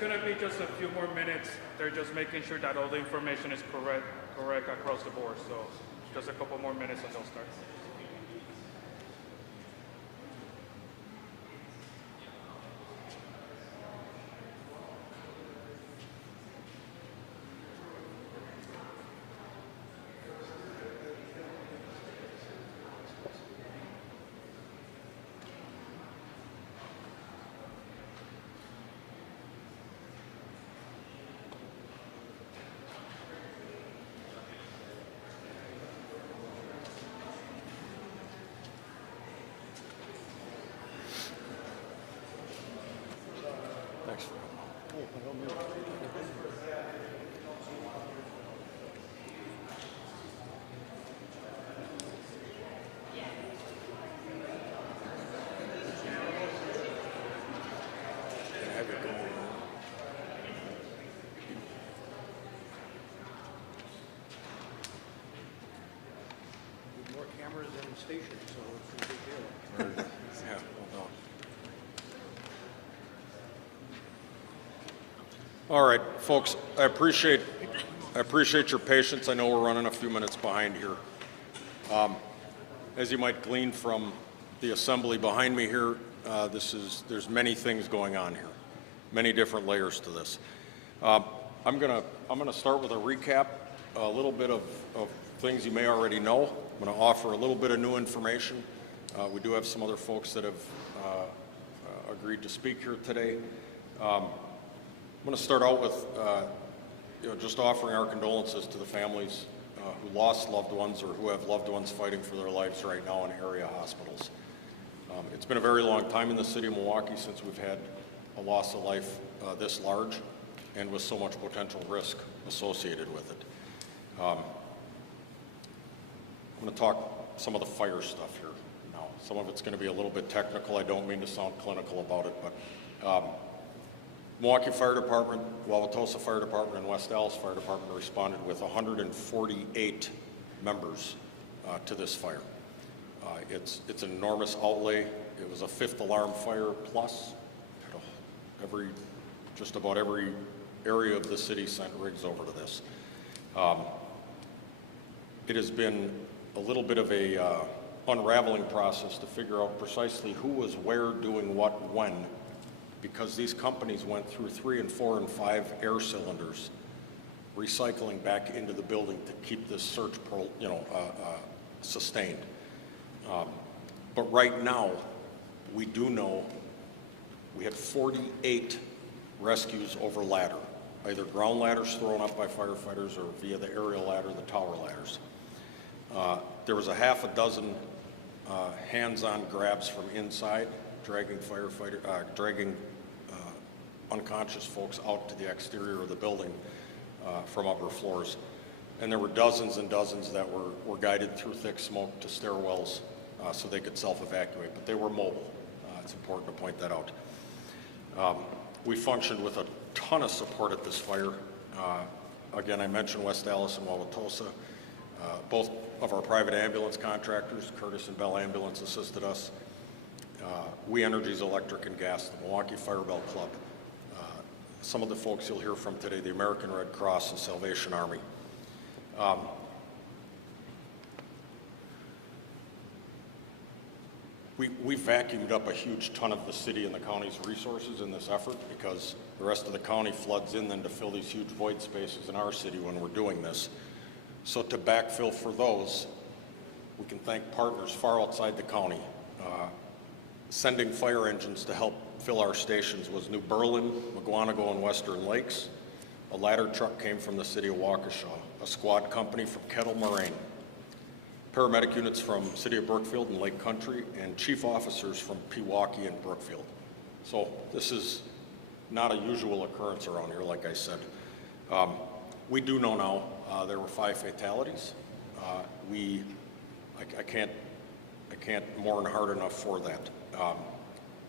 going to be just a few more minutes. They're just making sure that all the information is correct across the board. So just a couple more minutes and they'll start. Station, so it's a big deal. Yeah, well done. All right, folks, I appreciate your patience. I know we're running a few minutes behind here. As you might glean from the assembly behind me here, there's many things going on here, many different layers to this. I'm gonna start with a recap, a little bit of things you may already know. I'm going to offer a little bit of new information. We do have some other folks that have agreed to speak here today. I'm going to start out with just offering our condolences to the families who lost loved ones or who have loved ones fighting for their lives right now in area hospitals. It's been a very long time in the city of Milwaukee since we've had a loss of life this large and with so much potential risk associated with it. I'm going to talk some of the fire stuff here now. Some of it's going to be a little bit technical. I don't mean to sound clinical about it, but Milwaukee Fire Department, Wauwatosa Fire Department, and West Allis Fire Department responded with 148 members to this fire. It's an enormous outlay. It was a fifth alarm fire plus. Just about every area of the city sent rigs over to this. It has been a little bit of a unraveling process to figure out precisely who was where doing what when, because these companies went through 3 and 4 and 5 air cylinders recycling back into the building to keep this search sustained. But right now, we do know we had 48 rescues over ladder, either ground ladders thrown up by firefighters or via the aerial ladder, the tower ladders. There was a half a dozen hands-on grabs from inside, dragging unconscious folks out to the exterior of the building from upper floors. And there were dozens and dozens that were guided through thick smoke to stairwells so they could self-evacuate, but they were mobile. It's important to point that out. We functioned with a ton of support at this fire. Again, I mentioned West Allis and Wauwatosa. Both of our private ambulance contractors, Curtis and Bell Ambulance, assisted us. We Energy's Electric and Gas, the Milwaukee Fire Bell Club, some of the folks you'll hear from today, the American Red Cross and Salvation Army. We vacuumed up a huge ton of the city and the county's resources in this effort because the rest of the county floods in then to fill these huge void spaces in our city when we're doing this. So to backfill for those, we can thank partners far outside the county. Sending fire engines to help fill our stations was New Berlin, McGuanago, and Western Lakes. A ladder truck came from the city of Waukesha, a squad company from Kettle Moraine, paramedic units from City of Brookfield and Lake Country, and chief officers from Pewaukee and Brookfield. So this is not a usual occurrence around here, like I said. We do know now there were 5 fatalities. I can't mourn hard enough for that.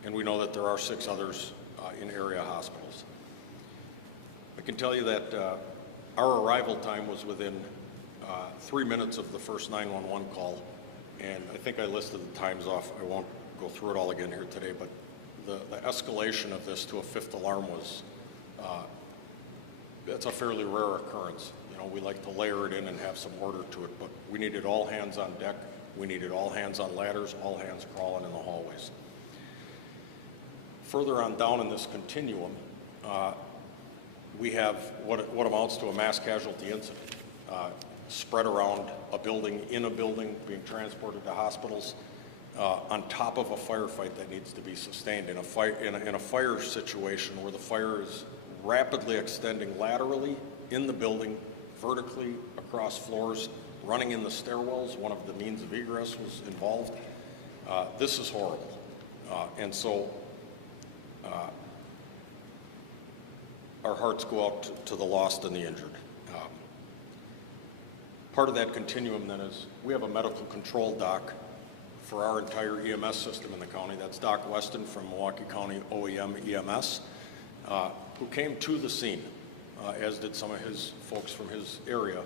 And we know that there are 6 others in area hospitals. I can tell you that our arrival time was within 3 minutes of the first 911 call, and I think I listed the times off. I won't go through it all again here today, but the escalation of this to a 5th alarm was That's a fairly rare occurrence. You know, we like to layer it in and have some order to it, but we needed all hands on deck. We needed all hands on ladders, all hands crawling in the hallways. Further on down in this continuum, we have what amounts to a mass casualty incident spread around a building, in a building, being transported to hospitals, on top of a firefight that needs to be sustained. In a fire situation where the fire is rapidly extending laterally in the building, vertically across floors, running in the stairwells, one of the means of egress was involved. This is horrible. And so our hearts go out to the lost and the injured. Part of that continuum then is we have a medical control doc for our entire EMS system in the county. That's Doc Weston from Milwaukee County OEM EMS, who came to the scene, as did some of his folks from his area,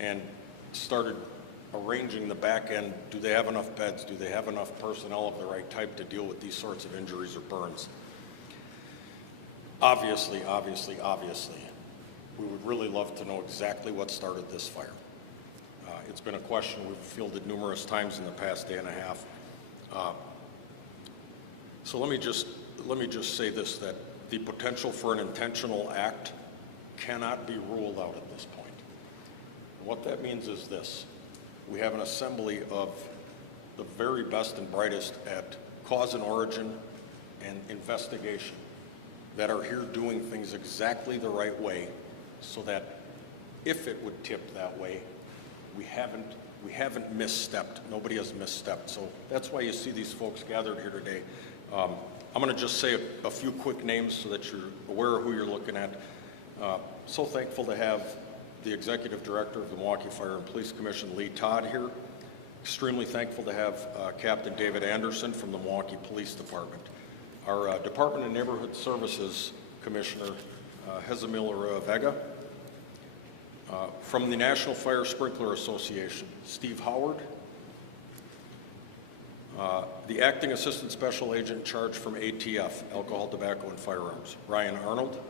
and started arranging the back end. Do they have enough beds? Do they have enough personnel of the right type to deal with these sorts of injuries or burns? Obviously, we would really love to know exactly what started this fire. It's been a question we've fielded numerous times in the past day and a half. So let me just say this, that the potential for an intentional act cannot be ruled out at this point. What that means is this: we have an assembly of the very best and brightest at cause and origin and investigation that are here doing things exactly the right way, so that if it would tip that way, we haven't misstepped. Nobody has misstepped. So that's why you see these folks gathered here today. I'm going to just say a few quick names so that you're aware of who you're looking at. So thankful to have the Executive Director of the Milwaukee Fire and Police Commission, Lee Todd, here. Extremely thankful to have Captain David Anderson from the Milwaukee Police Department. Our Department of Neighborhood Services Commissioner, Jezamil Vega. From the National Fire Sprinkler Association, Steve Howard. The Acting Assistant Special Agent in charge from ATF, Alcohol, Tobacco, and Firearms, Ryan Arnold.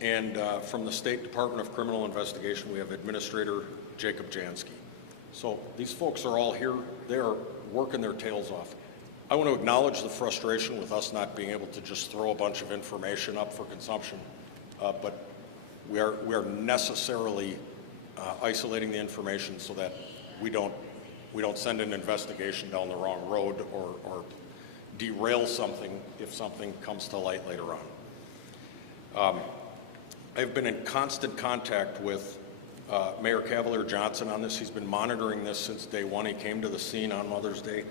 And from the State Department of Criminal Investigation, we have Administrator Jacob Jansky. So these folks are all here. They are working their tails off. I want to acknowledge the frustration with us not being able to just throw a bunch of information up for consumption, but we are necessarily isolating the information so that we don't send an investigation down the wrong road or derail something if something comes to light later on. I've been in constant contact with Mayor Cavalier Johnson on this. He's been monitoring this since day one. He came to the scene on Mother's Day,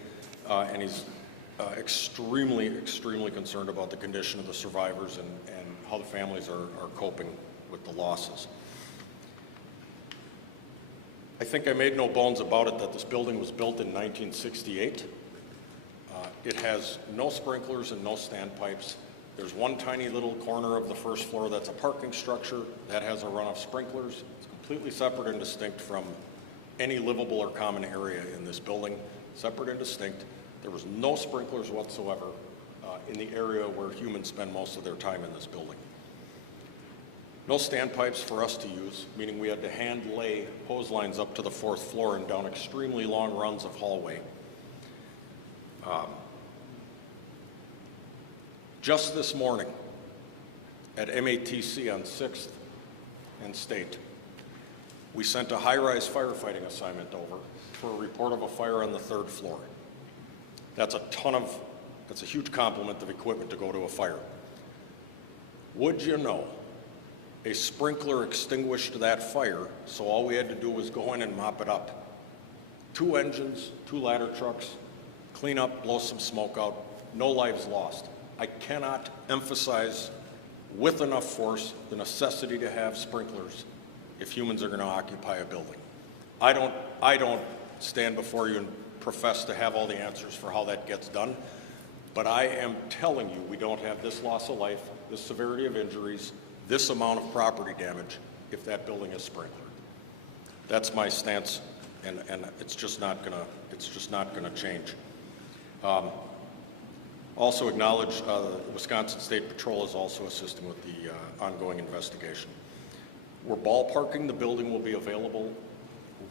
and he's extremely concerned about the condition of the survivors and how the families are coping with the losses. I think I made no bones about it that this building was built in 1968. It has no sprinklers and no standpipes. There's one tiny little corner of the first floor that's a parking structure that has a run of sprinklers. It's completely separate and distinct from any livable or common area in this building, separate and distinct. There was no sprinklers whatsoever in the area where humans spend most of their time in this building. No standpipes for us to use, meaning we had to hand lay hose lines up to the fourth floor and down extremely long runs of hallway. Just this morning at MATC on 6th and State, we sent a high-rise firefighting assignment over for a report of a fire on the third floor. That's a huge complement of equipment to go to a fire. Would you know, a sprinkler extinguished that fire, so all we had to do was go in and mop it up. 2 engines, 2 ladder trucks, clean up, blow some smoke out, no lives lost. I cannot emphasize with enough force the necessity to have sprinklers if humans are going to occupy a building. I don't stand before you and profess to have all the answers for how that gets done, but I am telling you we don't have this loss of life, this severity of injuries, this amount of property damage if that building is sprinklered. That's my stance, and it's just not gonna change. Also acknowledge the Wisconsin State Patrol is also assisting with the ongoing investigation. We're ballparking the building will be available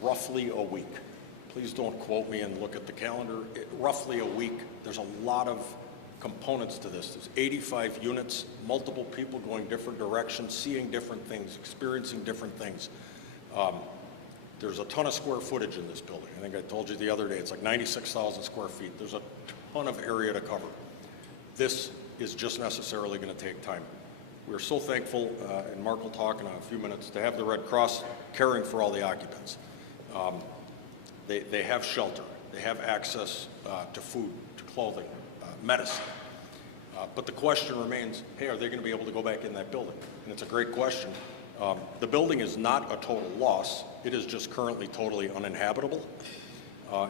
roughly a week. Please don't quote me and look at the calendar. Roughly a week. There's a lot of components to this. There's 85 units, multiple people going different directions, seeing different things, experiencing different things. There's a ton of square footage in this building. I think I told you the other day, it's like 96,000 square feet. There's a ton of area to cover. This is just necessarily going to take time. We're so thankful, and Mark will talk in a few minutes, to have the Red Cross caring for all the occupants. They have shelter. They have access to food, to clothing, medicine. But the question remains, hey, are they going to be able to go back in that building? And it's a great question. The building is not a total loss. It is just currently totally uninhabitable.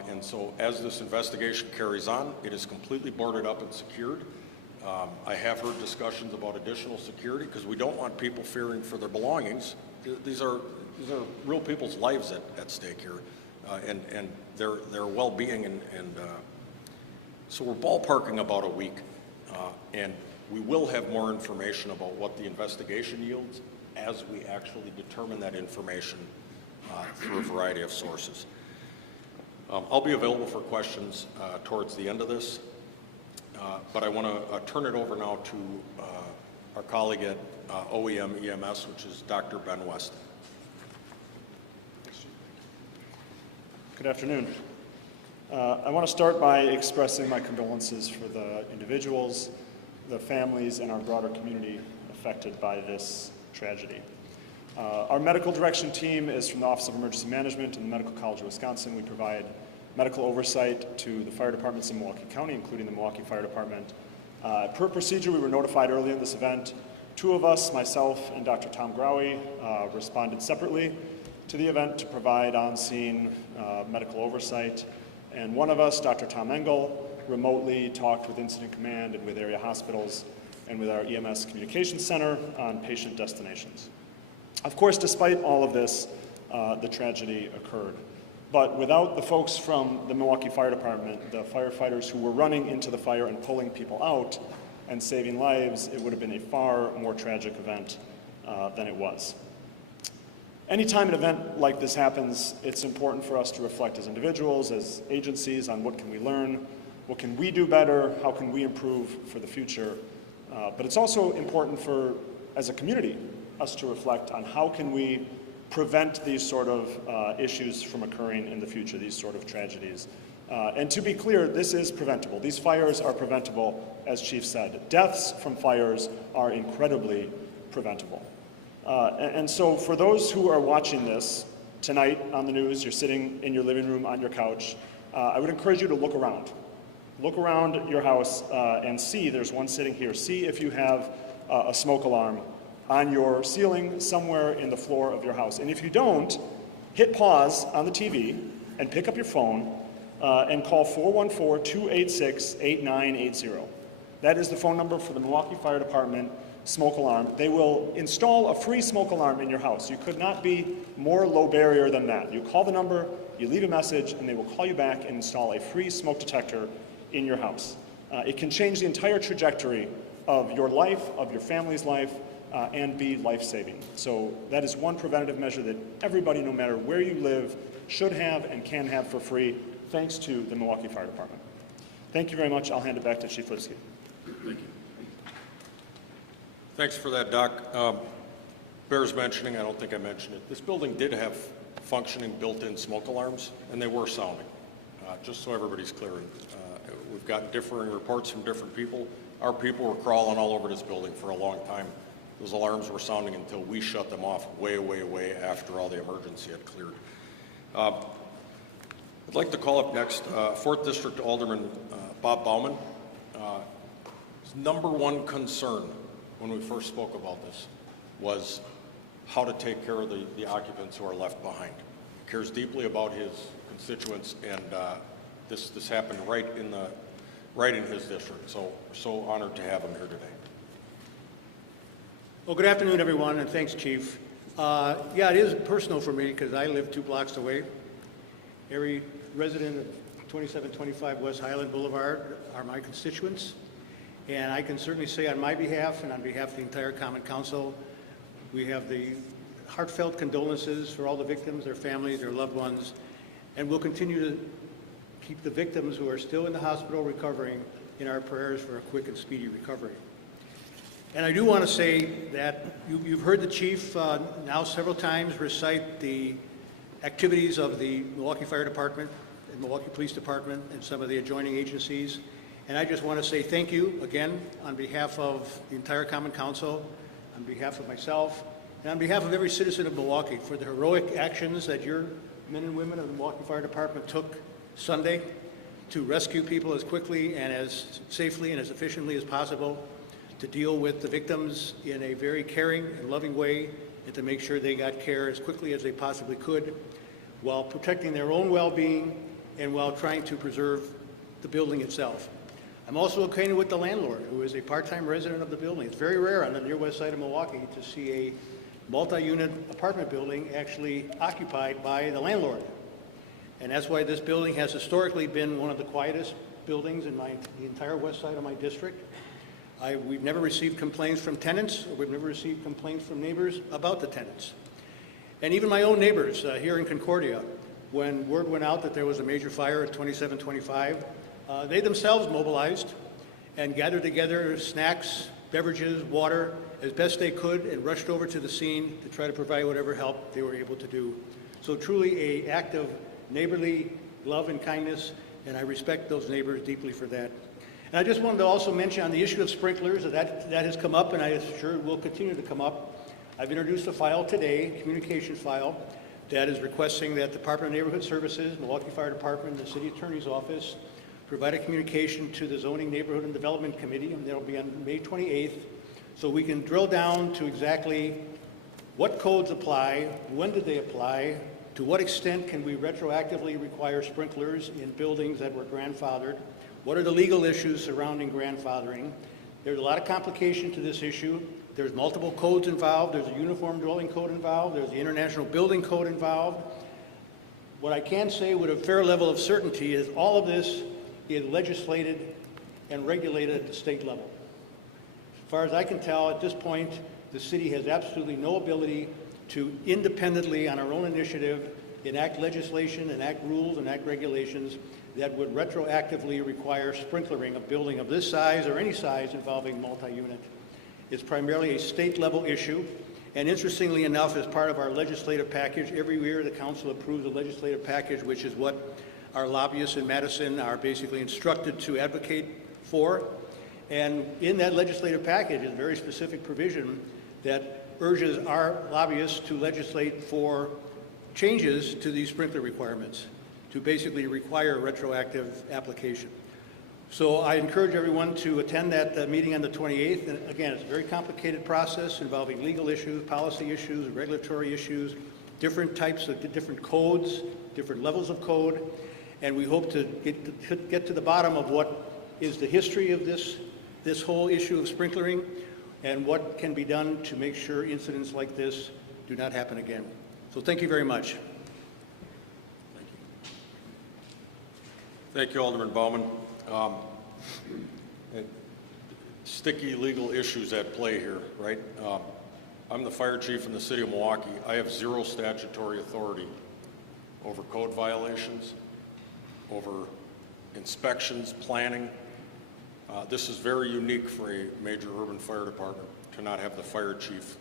And so as this investigation carries on, it is completely boarded up and secured. I have heard discussions about additional security because we don't want people fearing for their belongings. These are real people's lives at stake here, and their well-being. And so we're ballparking about a week, and we will have more information about what the investigation yields as we actually determine that information through a variety of sources. I'll be available for questions towards the end of this, but I want to turn it over now to our colleague at OEM EMS, which is Dr. Ben West. Good afternoon. I want to start by expressing my condolences for the individuals, the families, and our broader community affected by this tragedy. Our medical direction team is from the Office of Emergency Management and the Medical College of Wisconsin. We provide medical oversight to the fire departments in Milwaukee County, including the Milwaukee Fire Department. Per procedure, we were notified early in this event. Two of us, myself and Dr. Tom Growy, responded separately to the event to provide on-scene medical oversight. And one of us, Dr. Tom Engel, remotely talked with Incident Command and with area hospitals and with our EMS Communications Center on patient destinations. Of course, despite all of this, the tragedy occurred. But without the folks from the Milwaukee Fire Department, the firefighters who were running into the fire and pulling people out and saving lives, it would have been a far more tragic event than it was. Anytime an event like this happens, it's important for us to reflect as individuals, as agencies, on what can we learn, what can we do better, how can we improve for the future. But it's also important for, as a community, us to reflect on how can we prevent these sort of issues from occurring in the future, these sort of tragedies. And to be clear, this is preventable. These fires are preventable, as Chief said. Deaths from fires are incredibly preventable. And so for those who are watching this tonight on the news, you're sitting in your living room on your couch, I would encourage you to look around. Look around your house and see, there's one sitting here, see if you have a smoke alarm on your ceiling somewhere in the floor of your house. And if you don't, hit pause on the TV and pick up your phone and call 414-286-8980. That is the phone number for the Milwaukee Fire Department smoke alarm. They will install a free smoke alarm in your house. You could not be more low barrier than that. You call the number, you leave a message, and they will call you back and install a free smoke detector in your house. It can change the entire trajectory of your life, of your family's life, and be life-saving. So that is one preventative measure that everybody, no matter where you live, should have and can have for free, thanks to the Milwaukee Fire Department. Thank you very much. I'll hand it back to Chief Lipsky. Thank you. Thanks for that, Doc. Bears mentioning, I don't think I mentioned it, this building did have functioning built-in smoke alarms, and they were sounding, just so everybody's clear. We've gotten differing reports from different people. Our people were crawling all over this building for a long time. Those alarms were sounding until we shut them off way, way, way after all the emergency had cleared. I'd like to call up next 4th District Alderman Bob Bauman. His number one concern when we first spoke about this was how to take care of the occupants who are left behind. He cares deeply about his constituents, and this happened right in his district. So we're so honored to have him here today. Well, good afternoon, everyone, and thanks, Chief. Yeah, it is personal for me because I live 2 blocks away. Every resident of 2725 West Highland Boulevard are my constituents. And I can certainly say on my behalf and on behalf of the entire Common Council, we have the heartfelt condolences for all the victims, their families, their loved ones, and we'll continue to keep the victims who are still in the hospital recovering in our prayers for a quick and speedy recovery. And I do want to say that you've heard the chief now several times recite the activities of the Milwaukee Fire Department and Milwaukee Police Department and some of the adjoining agencies. And I just want to say thank you again on behalf of the entire Common Council, on behalf of myself, and on behalf of every citizen of Milwaukee for the heroic actions that your men and women of the Milwaukee Fire Department took Sunday to rescue people as quickly and as safely and as efficiently as possible, to deal with the victims in a very caring and loving way, and to make sure they got care as quickly as they possibly could, while protecting their own well-being and while trying to preserve the building itself. I'm also acquainted with the landlord, who is a part-time resident of the building. It's very rare on the near west side of Milwaukee to see a multi-unit apartment building actually occupied by the landlord. And that's why this building has historically been one of the quietest buildings in the entire west side of my district. We've never received complaints from tenants, or we've never received complaints from neighbors about the tenants. And even my own neighbors here in Concordia, when word went out that there was a major fire at 2725, they themselves mobilized and gathered together snacks, beverages, water, as best they could, and rushed over to the scene to try to provide whatever help they were able to do. So truly an act of neighborly love and kindness, and I respect those neighbors deeply for that. And I just wanted to also mention on the issue of sprinklers, that has come up, and I sure will continue to come up. I've introduced a file today, a communication file, that is requesting that the Department of Neighborhood Services, Milwaukee Fire Department, and the City Attorney's Office provide a communication to the Zoning, Neighborhood, and Development Committee, and that'll be on May 28th, so we can drill down to exactly what codes apply, when do they apply, to what extent can we retroactively require sprinklers in buildings that were grandfathered, what are the legal issues surrounding grandfathering. There's a lot of complication to this issue. There's multiple codes involved. There's a uniform dwelling code involved. There's the International Building Code involved. What I can say with a fair level of certainty is all of this is legislated and regulated at the state level. As far as I can tell, at this point, the city has absolutely no ability to independently, on our own initiative, enact legislation, enact rules, enact regulations that would retroactively require sprinklering a building of this size or any size involving multi-unit. It's primarily a state-level issue, and interestingly enough, as part of our legislative package, every year the council approves a legislative package, which is what our lobbyists in Madison are basically instructed to advocate for. And in that legislative package is a very specific provision that urges our lobbyists to legislate for changes to these sprinkler requirements, to basically require retroactive application. So I encourage everyone to attend that meeting on the 28th. And again, it's a very complicated process involving legal issues, policy issues, regulatory issues, different types of different codes, different levels of code. And we hope to get to the bottom of what is the history of this whole issue of sprinklering and what can be done to make sure incidents like this do not happen again. So thank you very much. Thank you, Alderman Baumann. Sticky legal issues at play here, right? I'm the fire chief in the city of Milwaukee. I have zero statutory authority over code violations, over inspections, planning. This is very unique for a major urban fire department to not have the fire chief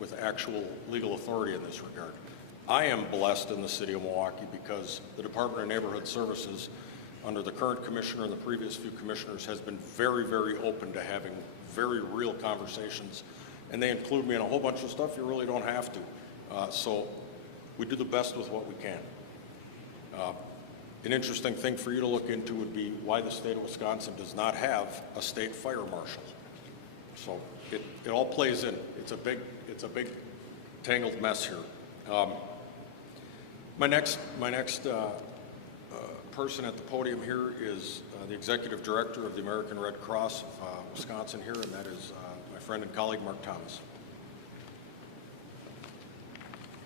with actual legal authority in this regard. I am blessed in the city of Milwaukee because the Department of Neighborhood Services, under the current commissioner and the previous few commissioners, has been very, very open to having very real conversations, and they include me in a whole bunch of stuff you really don't have to. So we do the best with what we can. An interesting thing for you to look into would be why the state of Wisconsin does not have a state fire marshal. So it all plays in. It's a big tangled mess here. My next person at the podium here is the executive director of the American Red Cross of Wisconsin here, and that is my friend and colleague Mark Thomas.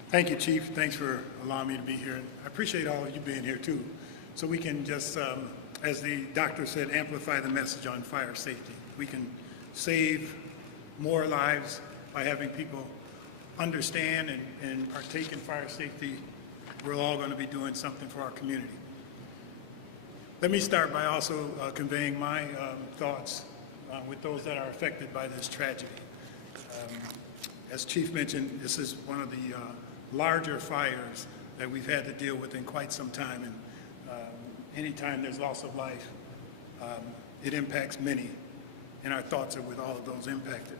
Thank you, Chief. Thanks for allowing me to be here. I appreciate all of you being here too, so we can just as the doctor said, amplify the message on fire safety. We can save more lives by having people understand and partake in fire safety. We're all going to be doing something for our community. Let me start by also conveying my thoughts with those that are affected by this tragedy. As Chief mentioned, this is one of the larger fires that we've had to deal with in quite some time, and anytime there's loss of life, it impacts many, and our thoughts are with all of those impacted.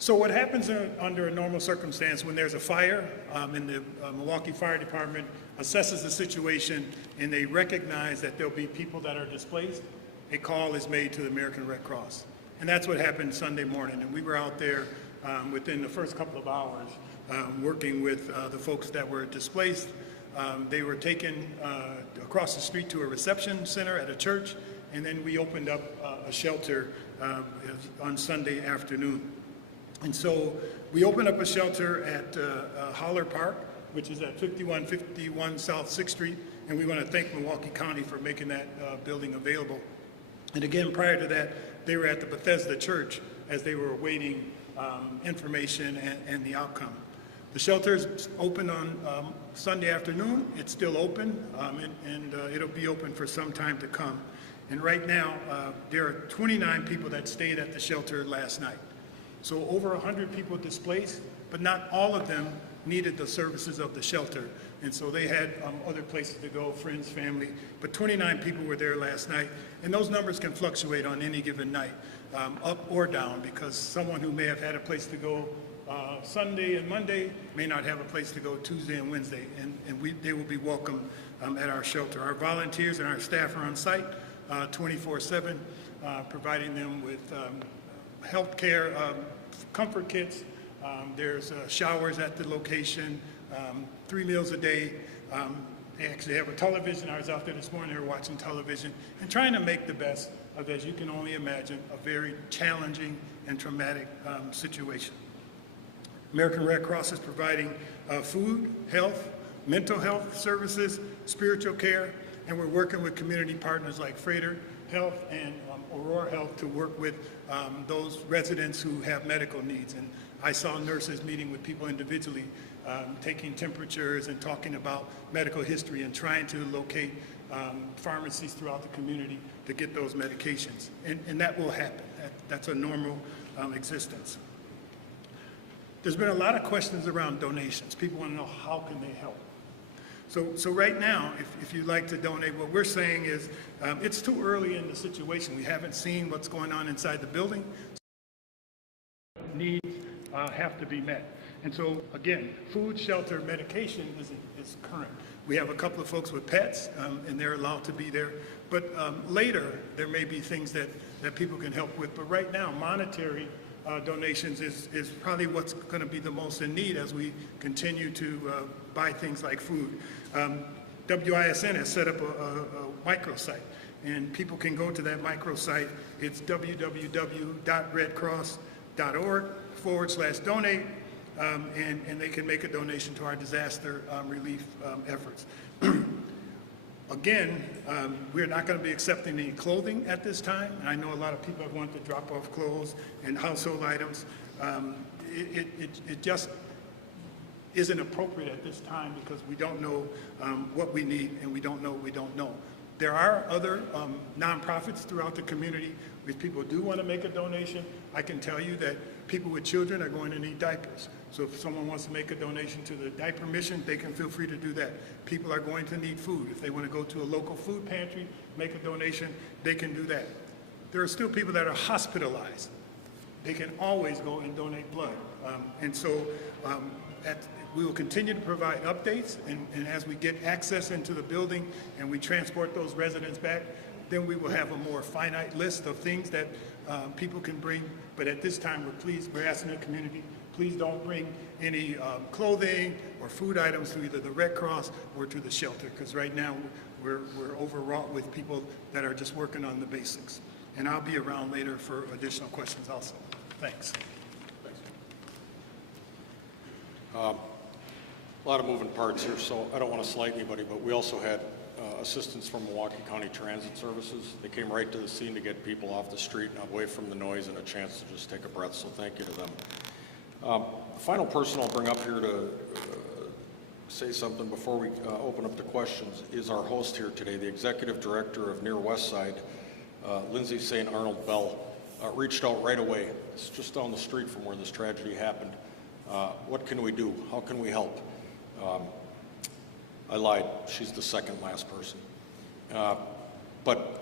So what happens under a normal circumstance when there's a fire, and the Milwaukee Fire Department assesses the situation and they recognize that there'll be people that are displaced, a call is made to the American Red Cross. And that's what happened Sunday morning, and we were out there within the first couple of hours working with the folks that were displaced. They were taken across the street to a reception center at a church, and then we opened up a shelter on Sunday afternoon. And so we opened up a shelter at Holler Park, which is at 5151 South 6th Street, and we want to thank Milwaukee County for making that building available. And again, prior to that, they were at the Bethesda Church as they were awaiting information and the outcome. The shelter is open on Sunday afternoon. It's still open, and it'll be open for some time to come. And right now, there are 29 people that stayed at the shelter last night. So over 100 people displaced, but not all of them needed the services of the shelter. And so they had other places to go, friends, family, but 29 people were there last night. And those numbers can fluctuate on any given night, up or down, because someone who may have had a place to go Sunday and Monday may not have a place to go Tuesday and Wednesday, and they will be welcome at our shelter. Our volunteers and our staff are on site 24/7, providing them with health care, comfort kits. There's showers at the location, 3 meals a day. They actually have a television. I was out there this morning, they were watching television and trying to make the best of, as you can only imagine, a very challenging and traumatic situation. American Red Cross is providing food, health, mental health services, spiritual care, and we're working with community partners like Freighter Health and Aurora Health to work with those residents who have medical needs. And I saw nurses meeting with people individually, taking temperatures and talking about medical history and trying to locate pharmacies throughout the community to get those medications. And that will happen. That's a normal existence. There's been a lot of questions around donations. People want to know, how can they help? So right now, if you'd like to donate, what we're saying is it's too early in the situation. We haven't seen what's going on inside the building. Needs have to be met. And so again, food, shelter, medication is current. We have a couple of folks with pets, and they're allowed to be there. But later, there may be things that people can help with. But right now, monetary donations is probably what's going to be the most in need as we continue to buy things like food. WISN has set up a microsite, and people can go to that microsite. It's www.redcross.org/donate, and they can make a donation to our disaster relief efforts. Again, we're not going to be accepting any clothing at this time. And I know a lot of people have wanted to drop off clothes and household items. It just isn't appropriate at this time because we don't know what we need, and we don't know what we don't know. There are other nonprofits throughout the community. If people do want to make a donation, I can tell you that people with children are going to need diapers. So if someone wants to make a donation to the diaper mission, they can feel free to do that. People are going to need food. If they want to go to a local food pantry, make a donation, they can do that. There are still people that are hospitalized. They can always go and donate blood. We will continue to provide updates, and as we get access into the building and we transport those residents back, then we will have a more finite list of things that people can bring. But at this time, we're asking the community, please don't bring any clothing or food items to either the Red Cross or to the shelter, because right now we're overwrought with people that are just working on the basics. And I'll be around later for additional questions also. Thanks. A lot of moving parts here, so I don't want to slight anybody, but we also had assistance from Milwaukee County Transit Services. They came right to the scene to get people off the street and away from the noise and a chance to just take a breath, so thank you to them. The final person I'll bring up here to say something before we open up to questions is our host here today, the Executive Director of Near West Side, Lindsay St. Arnold Bell, reached out right away. It's just down the street from where this tragedy happened. What can we do? How can we help? I lied. She's the second last person. But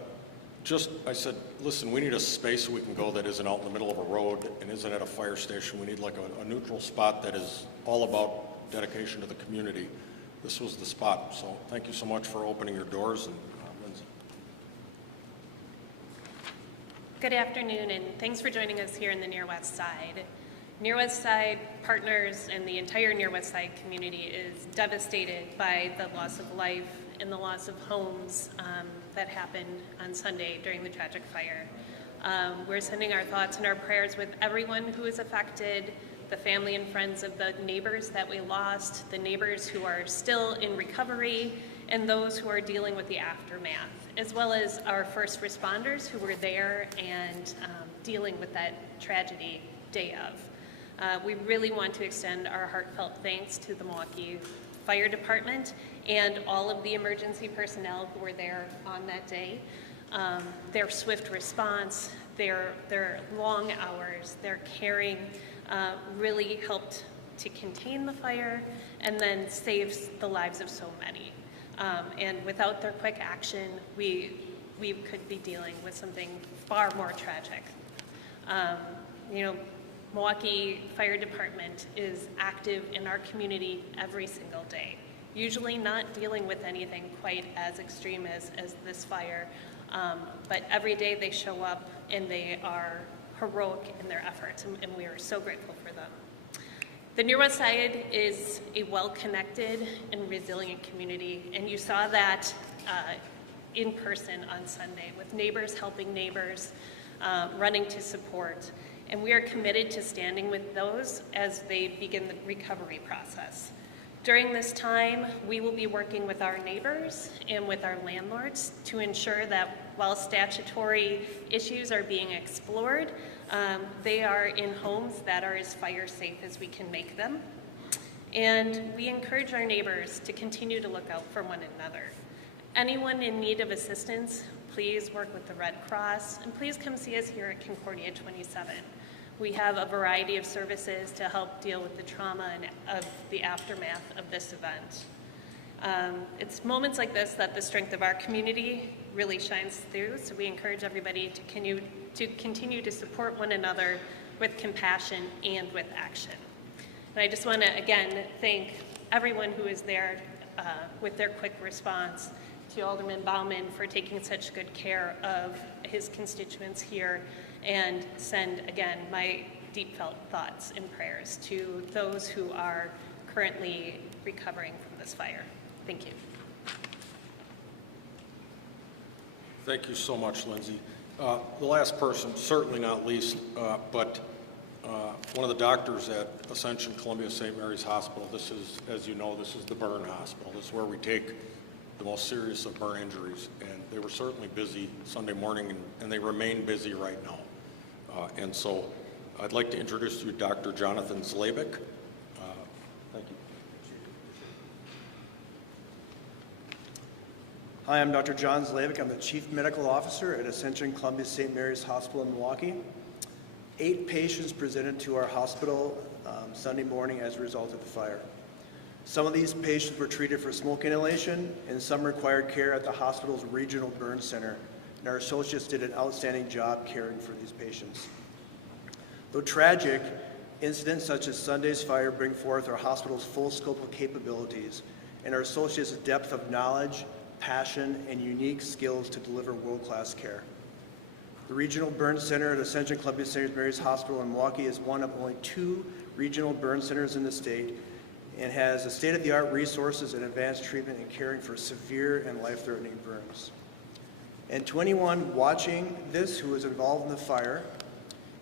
I said, listen, we need a space we can go that isn't out in the middle of a road and isn't at a fire station. We need like a neutral spot that is all about dedication to the community. This was the spot. So thank you so much for opening your doors. And Lindsay. Good afternoon, and thanks for joining us here in the Near West Side. Near West Side partners and the entire Near West Side community is devastated by the loss of life and the loss of homes that happened on Sunday during the tragic fire. We're sending our thoughts and our prayers with everyone who is affected, the family and friends of the neighbors that we lost, the neighbors who are still in recovery, and those who are dealing with the aftermath, as well as our first responders who were there and dealing with that tragedy day of. We really want to extend our heartfelt thanks to the Milwaukee Fire Department and all of the emergency personnel who were there on that day. Their swift response, their long hours, their caring really helped to contain the fire and then saves the lives of so many. And without their quick action, we could be dealing with something far more tragic. Milwaukee Fire Department is active in our community every single day, usually not dealing with anything quite as extreme as this fire, but every day they show up and they are heroic in their efforts, and we are so grateful for them. The Near West Side is a well-connected and resilient community, and you saw that in person on Sunday with neighbors helping neighbors, running to support. And we are committed to standing with those as they begin the recovery process. During this time, we will be working with our neighbors and with our landlords to ensure that while statutory issues are being explored, they are in homes that are as fire safe as we can make them. And we encourage our neighbors to continue to look out for one another. Anyone in need of assistance, please work with the Red Cross, and please come see us here at Concordia 27. We have a variety of services to help deal with the trauma and of the aftermath of this event. It's moments like this that the strength of our community really shines through, so we encourage everybody to continue to support one another with compassion and with action. And I just want to, again, thank everyone who is there with their quick response, to Alderman Bauman for taking such good care of his constituents here, and send, again, my deep felt thoughts and prayers to those who are currently recovering from this fire. Thank you. Thank you so much, Lindsay. The last person, certainly not least, but one of the doctors at Ascension Columbia St. Mary's Hospital. This is, as you know, this is the burn hospital. This is where we take the most serious of burn injuries, and they were certainly busy Sunday morning, and they remain busy right now. And so I'd like to introduce you to Dr. Jonathan Zlabik. Thank you. Hi, I'm Dr. John Zlabik. I'm the Chief Medical Officer at Ascension Columbia St. Mary's Hospital in Milwaukee. 8 patients presented to our hospital Sunday morning as a result of the fire. Some of these patients were treated for smoke inhalation, and some required care at the hospital's regional burn center, and our associates did an outstanding job caring for these patients. Though tragic, incidents such as Sunday's fire bring forth our hospital's full scope of capabilities and our associates' depth of knowledge, passion, and unique skills to deliver world-class care. The Regional Burn Center at Ascension Columbia St. Mary's Hospital in Milwaukee is one of only 2 regional burn centers in the state and has state-of-the-art resources and advanced treatment in caring for severe and life-threatening burns. And to anyone watching this who was involved in the fire,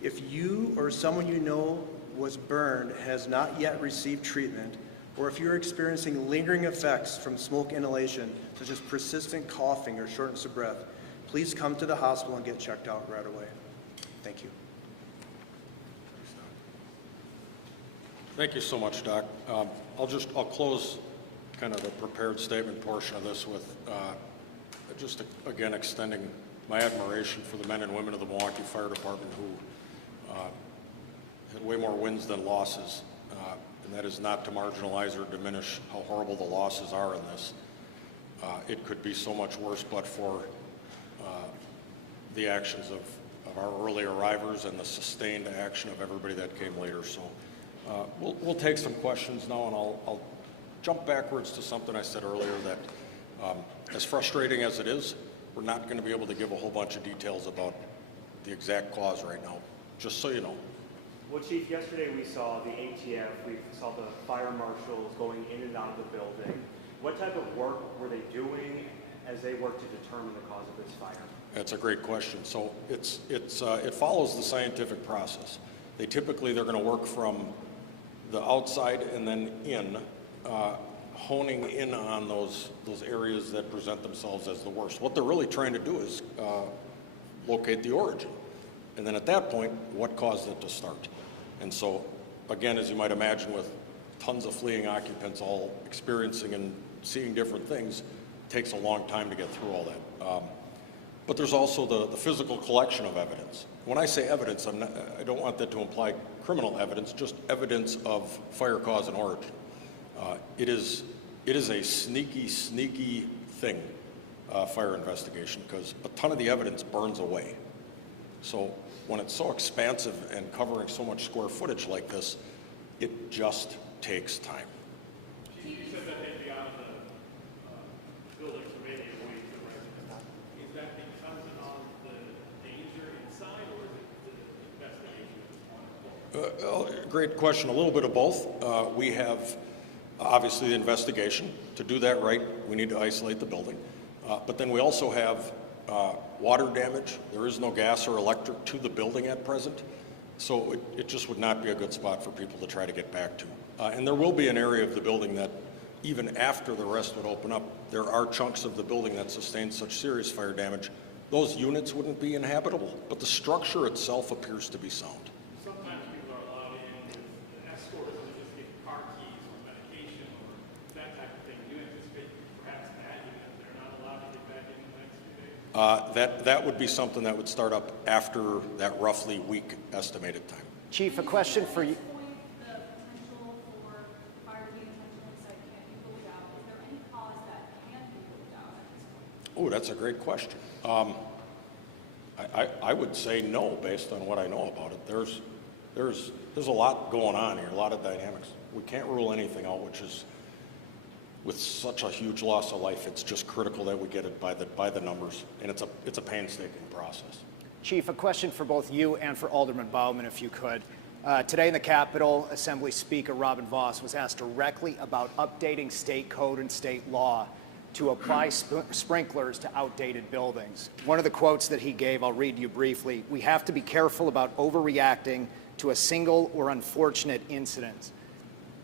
if you or someone you know was burned and has not yet received treatment, or if you're experiencing lingering effects from smoke inhalation, such as persistent coughing or shortness of breath, please come to the hospital and get checked out right away. Thank you. Thank you so much, Doc. I'll close kind of the prepared statement portion of this with just again extending my admiration for the men and women of the Milwaukee Fire Department who had way more wins than losses, and that is not to marginalize or diminish how horrible the losses are in this. It could be so much worse, but for the actions of our early arrivers and the sustained action of everybody that came later. So we'll take some questions now, and I'll jump backwards to something I said earlier that as frustrating as it is, we're not going to be able to give a whole bunch of details about the exact cause right now, just so you know. Well, Chief, yesterday we saw the ATF, we saw the fire marshals going in and out of the building. What type of work were they doing as they worked to determine the cause of this fire? That's a great question. So it follows the scientific process. They're going to work from the outside and then in, honing in on those areas that present themselves as the worst. What they're really trying to do is locate the origin. And then at that point, what caused it to start? And so, again, as you might imagine, with tons of fleeing occupants all experiencing and seeing different things, it takes a long time to get through all that. But there's also the physical collection of evidence. When I say evidence, I don't want that to imply criminal evidence, just evidence of fire cause and origin. It is a sneaky thing, fire investigation, because a ton of the evidence burns away. So when it's so expansive and covering so much square footage like this, it just takes time. You said that they'd be out of the building for maybe a week. Is that because of the danger inside, or is it the investigation? Great question. A little bit of both. We have obviously the investigation. To do that right, we need to isolate the building. But then we also have water damage. There is no gas or electric to the building at present. So it just would not be a good spot for people to try to get back to. And there will be an area of the building that even after the rest would open up, there are chunks of the building that sustained such serious fire damage. Those units wouldn't be inhabitable, but the structure itself appears to be sound. Sometimes people are allowed in with an escort or they just get car keys or medication or that type of thing. Do you anticipate perhaps that they're not allowed to get back in the next few days? That would be something that would start up after that roughly week estimated time. Chief, a question for you. Oh, that's a great question. I would say no, based on what I know about it. There's a lot going on here, a lot of dynamics. We can't rule anything out, which is, with such a huge loss of life, it's just critical that we get it by the numbers, and it's a painstaking process. Chief, a question for both you and for Alderman Bauman, if you could. Today in the Capitol, Assembly Speaker Robin Vos was asked directly about updating state code and state law to apply sprinklers to outdated buildings. One of the quotes that he gave, I'll read you briefly: "We have to be careful about overreacting to a single or unfortunate incident."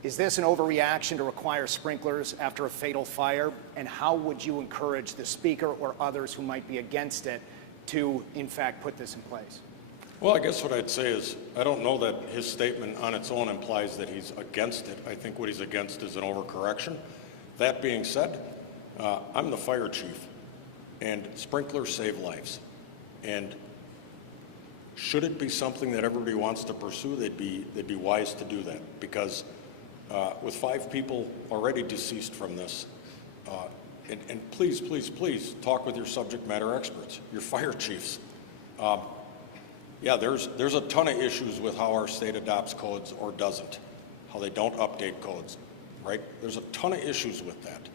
Is this an overreaction to require sprinklers after a fatal fire? And how would you encourage the Speaker or others who might be against it to, in fact, put this in place? Well, I guess what I'd say is, I don't know that his statement on its own implies that he's against it. I think what he's against is an overcorrection. That being said, I'm the fire chief, and sprinklers save lives. And should it be something that everybody wants to pursue, they'd be wise to do that, because with 5 people already deceased from this, and please talk with your subject matter experts, your fire chiefs. Yeah, there's a ton of issues with how our state adopts codes or doesn't, how they don't update codes, right? There's a ton of issues with that.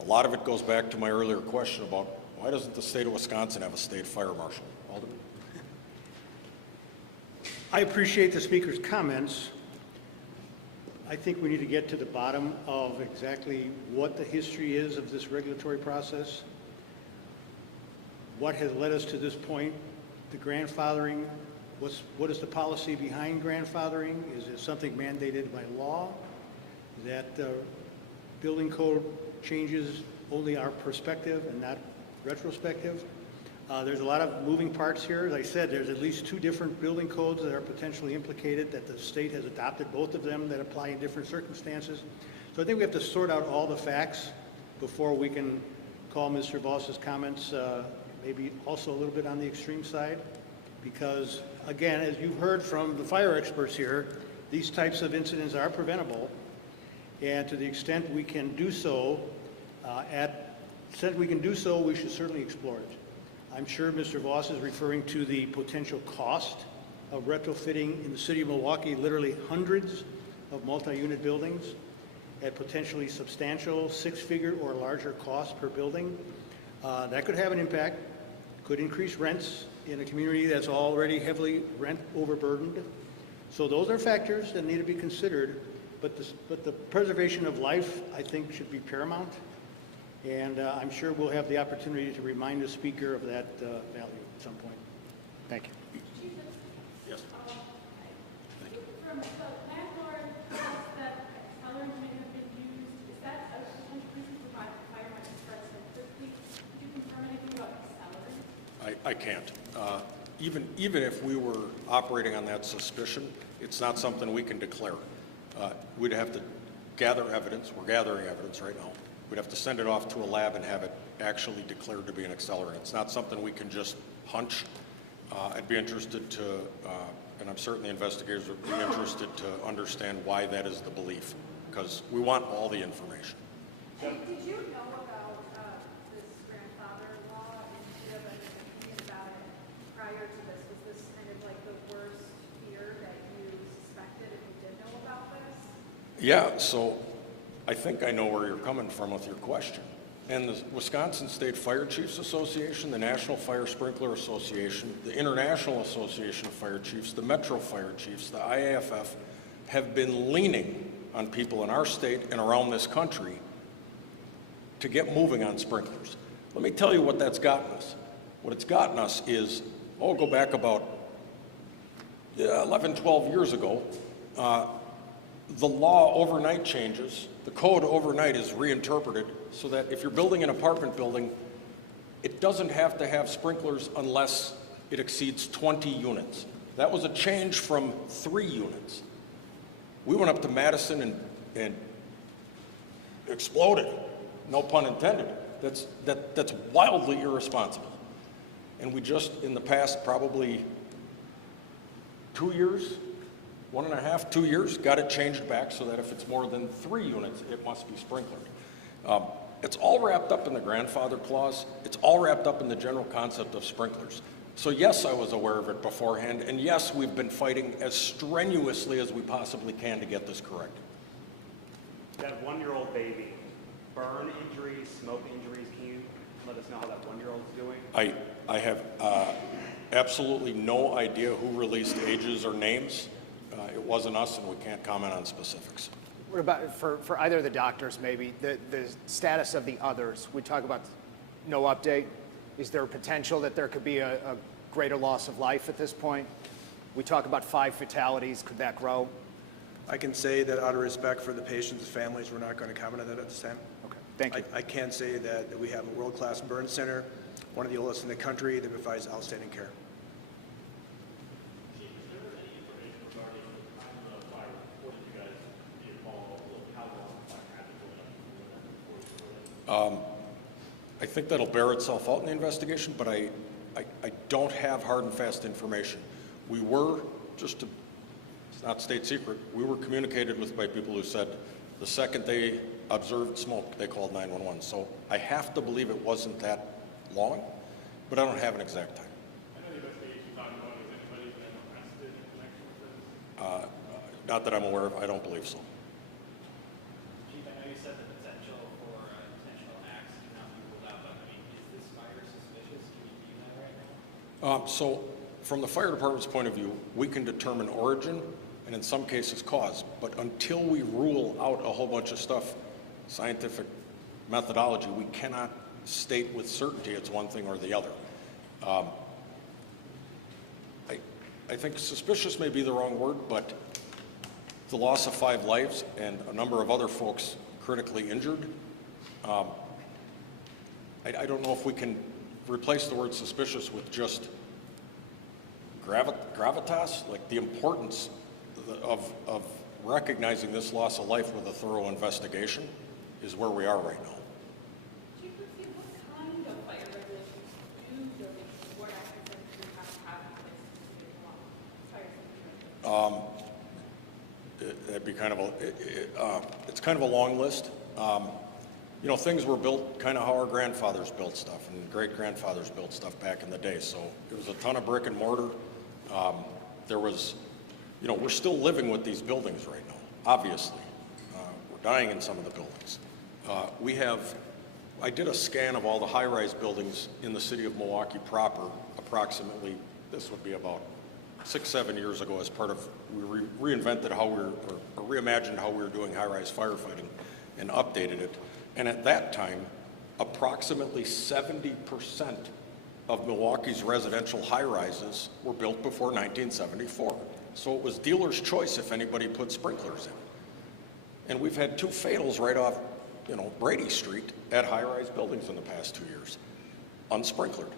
A lot of it goes back to my earlier question about why doesn't the state of Wisconsin have a state fire marshal? Alderman? I appreciate the Speaker's comments. I think we need to get to the bottom of exactly what the history is of this regulatory process, what has led us to this point, the grandfathering, what is the policy behind grandfathering? Is it something mandated by law? Is that building code changes only are prospective and not retrospective. There's a lot of moving parts here. As I said, there's at least 2 different building codes that are potentially implicated, that the state has adopted, both of them that apply in different circumstances. So I think we have to sort out all the facts before we can call Mr. Voss's comments maybe also a little bit on the extreme side. Because, again, as you've heard from the fire experts here, these types of incidents are preventable. And to the extent we can do so, we should certainly explore it. I'm sure Mr. Voss is referring to the potential cost of retrofitting in the city of Milwaukee literally hundreds of multi-unit buildings at potentially substantial 6-figure or larger cost per building. That could have an impact, could increase rents in a community that's already heavily rent overburdened. So those are factors that need to be considered, but the preservation of life, I think, should be paramount. And I'm sure we'll have the opportunity to remind the speaker of that value at some point. Thank you. Yes. From the landlord that accelerants may have been used, is that a potential reason for fire might spread so quickly? Could you confirm anything about accelerants? I can't. Even if we were operating on that suspicion, it's not something we can declare. We'd have to gather evidence. We're gathering evidence right now. We'd have to send it off to a lab and have it actually declared to be an accelerant. It's not something we can just hunch. I'd be interested to, and I'm certain the investigators would be interested to understand why that is the belief, because we want all the information. Did you know about this grandfather law, and did you have an opinion about it prior to this? Was this kind of like the worst fear that you suspected if you did know about this? Yeah, so I think I know where you're coming from with your question. And the Wisconsin State Fire Chiefs Association, the National Fire Sprinkler Association, the International Association of Fire Chiefs, the Metro Fire Chiefs, the IAFF have been leaning on people in our state and around this country to get moving on sprinklers. Let me tell you what that's gotten us. What it's gotten us is, go back about 11, 12 years ago, the law overnight changes. The code overnight is reinterpreted so that if you're building an apartment building, it doesn't have to have sprinklers unless it exceeds 20 units. That was a change from 3 units. We went up to Madison and exploded, no pun intended. That's wildly irresponsible. And we just, in the past probably 2 years, 1.5, 2 years, got it changed back so that if it's more than 3 units, it must be sprinklered. It's all wrapped up in the grandfather clause. It's all wrapped up in the general concept of sprinklers. So yes, I was aware of it beforehand, and yes, we've been fighting as strenuously as we possibly can to get this correct. That 1-year-old baby, burn injuries, smoke injuries, can you let us know how that 1-year-old's doing? I have absolutely no idea who released ages or names. It wasn't us, and we can't comment on specifics. What about, for either of the doctors maybe, the status of the others? We talk about no update. Is there a potential that there could be a greater loss of life at this point? We talk about 5 fatalities. Could that grow? I can say that out of respect for the patients' families, we're not going to comment on that at this time. Okay, thank you. I can say that we have a world-class burn center, one of the oldest in the country, that provides outstanding care. Chief, is there any information regarding the time of the fire? What did you guys be involved with? How long the fire had to go up? I think that'll bear itself out in the investigation, but I don't have hard and fast information. We were, it's not state secret, we were communicated with by people who said the second they observed smoke, they called 911. So I have to believe it wasn't that long, but I don't have an exact time. I know the investigation talked about has anybody been arrested in connection with this? Not that I'm aware of, I don't believe so. Chief, I know you said the potential for intentional acts cannot be ruled out, but I mean, is this fire suspicious? Can you view that right now? So from the fire department's point of view, we can determine origin and in some cases cause, but until we rule out a whole bunch of stuff, scientific methodology, we cannot state with certainty it's one thing or the other. I think suspicious may be the wrong word, but the loss of 5 lives and a number of other folks critically injured. I don't know if we can replace the word suspicious with just gravitas, like the importance of recognizing this loss of life with a thorough investigation is where we are right now. Chief, what kind of fire regulations do buildings or active centers have to have in place to do fire safety? That'd be kind of it's kind of a long list. You know, things were built kind of how our grandfathers built stuff and great-grandfathers built stuff back in the day. So it was a ton of brick and mortar. There was, you know, we're still living with these buildings right now, obviously. We're dying in some of the buildings. I did a scan of all the high-rise buildings in the city of Milwaukee proper, approximately, this would be about 6-7 years ago, as part of, we reinvented how or reimagined how we were doing high-rise firefighting and updated it. And at that time, approximately 70% of Milwaukee's residential high-rises were built before 1974. So it was dealer's choice if anybody put sprinklers in. And we've had 2 fatals right off, you know, Brady Street at high-rise buildings in the past 2 years, unsprinklered.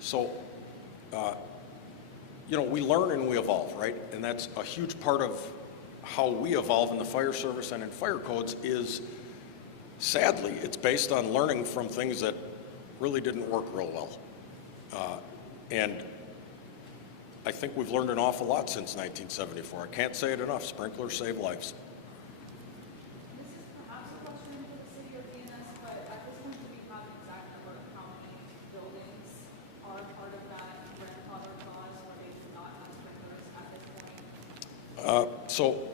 So, you know, we learn and we evolve, right? And that's a huge part of how we evolve in the fire service and in fire codes is, sadly, it's based on learning from things that really didn't work real well. And I think we've learned an awful lot since 1974. I can't say it enough. Sprinklers save lives. This is perhaps a question for the city or DNS, but at this point, do we have an exact number of how many buildings are part of that grandfather clause where they do not have sprinklers at this point? So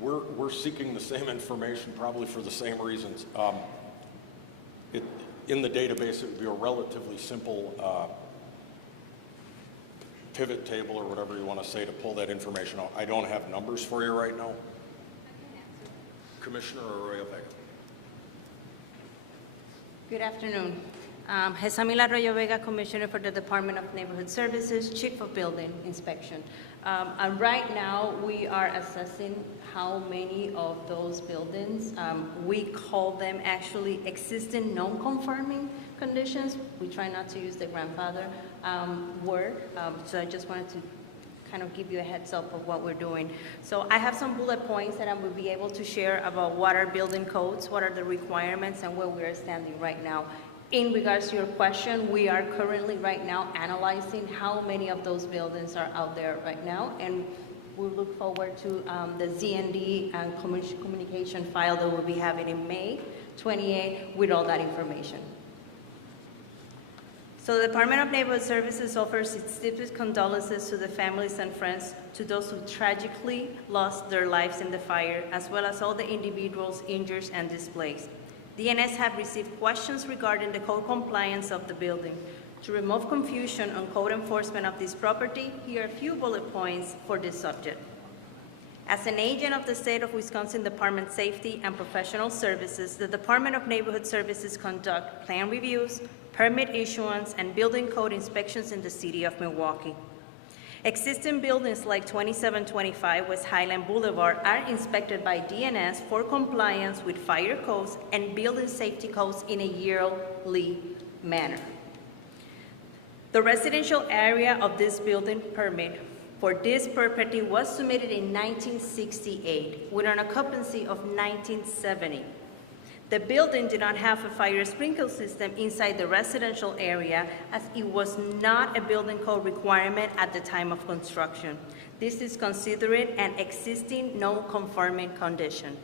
we're seeking the same information probably for the same reasons. In the database, it would be a relatively simple pivot table or whatever you want to say to pull that information out. I don't have numbers for you right now. Commissioner Arroyo Vega. Good afternoon. Jesamil Arroyo Vega, Commissioner for the Department of Neighborhood Services, Chief of Building Inspection. And right now, we are assessing how many of those buildings, we call them actually existing non-conforming conditions. We try not to use the grandfather word, so I just wanted to kind of give you a heads up of what we're doing. So I have some bullet points that I will be able to share about what are building codes, what are the requirements, and where we're standing right now. In regards to your question, we are currently right now analyzing how many of those buildings are out there right now, and we'll look forward to the ZND and communication file that we'll be having in May 28 with all that information. So the Department of Neighborhood Services offers its deepest condolences to the families and friends to those who tragically lost their lives in the fire, as well as all the individuals injured and displaced. DNS have received questions regarding the code compliance of the building. To remove confusion on code enforcement of this property, here are a few bullet points for this subject. As an agent of the State of Wisconsin Department of Safety and Professional Services, the Department of Neighborhood Services conduct plan reviews, permit issuance, and building code inspections in the city of Milwaukee. Existing buildings like 2725 West Highland Boulevard are inspected by DNS for compliance with fire codes and building safety codes in a yearly manner. The residential area of this building permit for this property was submitted in 1968 with an occupancy of 1970. The building did not have a fire sprinkler system inside the residential area, as it was not a building code requirement at the time of construction. This is considered an existing non-conforming condition.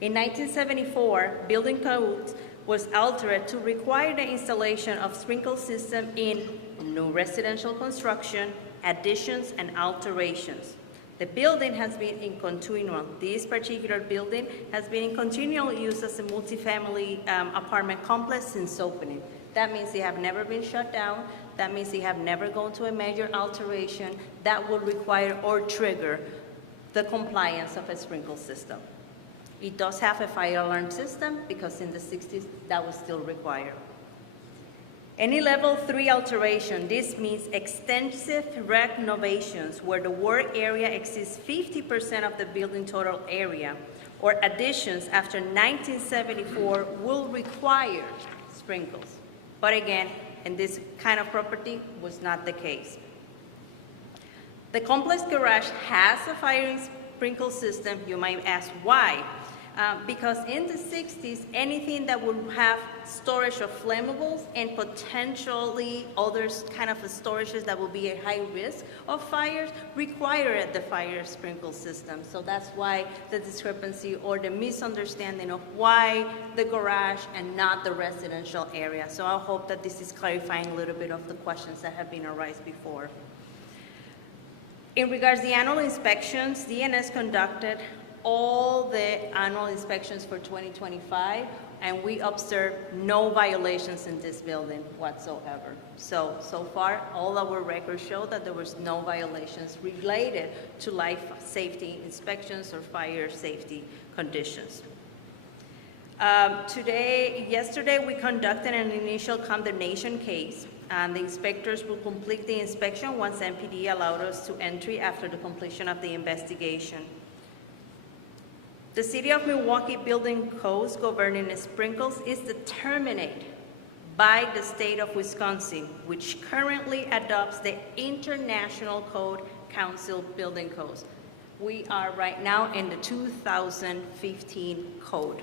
In 1974, building code was altered to require the installation of sprinkler system in new residential construction, additions, and alterations. The building has been in continual. This particular building has been in continual use as a multifamily apartment complex since opening. That means they have never been shut down. That means they have never gone to a major alteration that would require or trigger the compliance of a sprinkler system. It does have a fire alarm system because in the 60s that was still required. Any level 3 alteration, this means extensive renovations where the work area exceeds 50% of the building total area, or additions after 1974 will require sprinkles. But again, in this kind of property was not the case. The complex garage has a fire sprinkle system. You might ask why. Because in the 60s, anything that would have storage of flammables and potentially other kind of storages that would be a high risk of fires required the fire sprinkle system. So that's why the discrepancy or the misunderstanding of why the garage and not the residential area. So I hope that this is clarifying a little bit of the questions that have been arised before. In regards to the annual inspections, DNS conducted all the annual inspections for 2025, and we observed no violations in this building whatsoever. So far, all our records show that there was no violations related to life safety inspections or fire safety conditions. Yesterday, we conducted an initial condemnation case, and the inspectors will complete the inspection once MPD allowed us to entry after the completion of the investigation. The City of Milwaukee building codes governing sprinkles is determined by the state of Wisconsin, which currently adopts the International Code Council building codes. We are right now in the 2015 code.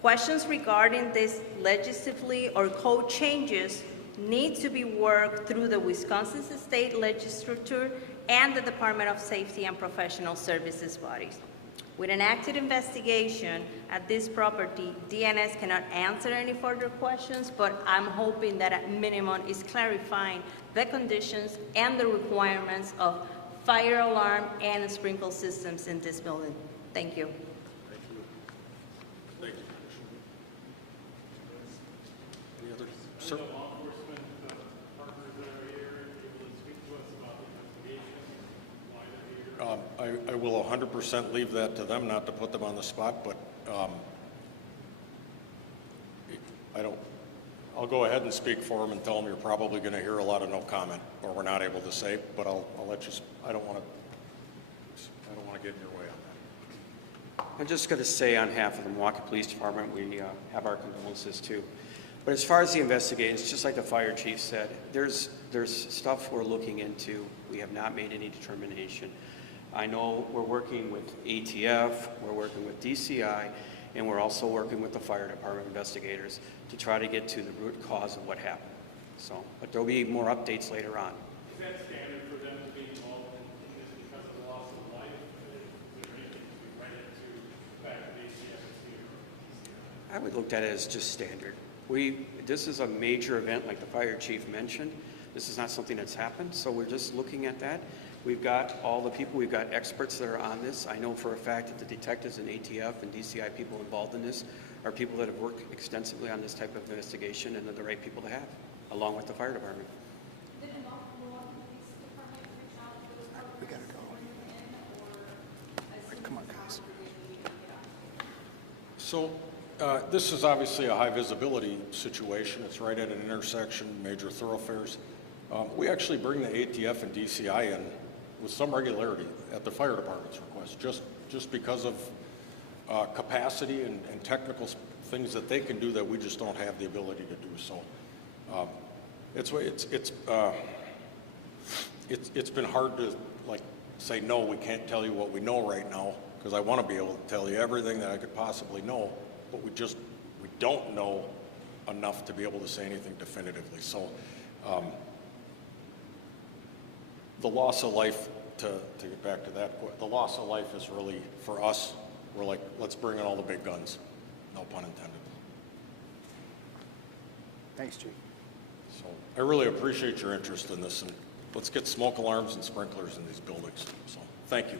Questions regarding this legislatively or code changes need to be worked through the Wisconsin State Legislature and the Department of Safety and Professional Services bodies. With an active investigation at this property, DNS cannot answer any further questions, but I'm hoping that at minimum is clarifying the conditions and the requirements of fire alarm and sprinkle systems in this building. Thank you. Thank you. Any other? Sir? Law enforcement partners that are here, able to speak to us about the investigation, why they're here. I will 100% leave that to them, not to put them on the spot, but I'll go ahead and speak for them and tell them you're probably going to hear a lot of no comment, or we're not able to say, but I'll let you, I don't want to get in your way on that. I'm just going to say on behalf of the Milwaukee Police Department, we have our condolences too. But as far as the investigation, it's just like the fire chief said, there's stuff we're looking into. We have not made any determination. I know we're working with ATF, we're working with DCI, and we're also working with the fire department investigators to try to get to the root cause of what happened. So, but there'll be more updates later on. Is that standard for them to be involved in this because of the loss of life? Is there anything to be read into the fact that ATF is here? I would look at it as just standard. This is a major event like the fire chief mentioned. This is not something that's happened, so we're just looking at that. We've got all the people, we've got experts that are on this. I know for a fact that the detectives and ATF and DCI people involved in this are people that have worked extensively on this type of investigation, and they're the right people to have, along with the fire department. Did the Milwaukee Police Department reach out to the partners? We gotta go. Come on, guys. So this is obviously a high visibility situation. It's right at an intersection, major thoroughfares. We actually bring the ATF and DCI in with some regularity at the fire department's request, just because of capacity and technical things that they can do that we just don't have the ability to do. So it's been hard to say no, we can't tell you what we know right now, because I want to be able to tell you everything that I could possibly know, but we don't know enough to be able to say anything definitively. So the loss of life, to get back to that, the loss of life is really, for us, we're like, let's bring in all the big guns, no pun intended. Thanks, Chief. So I really appreciate your interest in this, and let's get smoke alarms and sprinklers in these buildings. So thank you.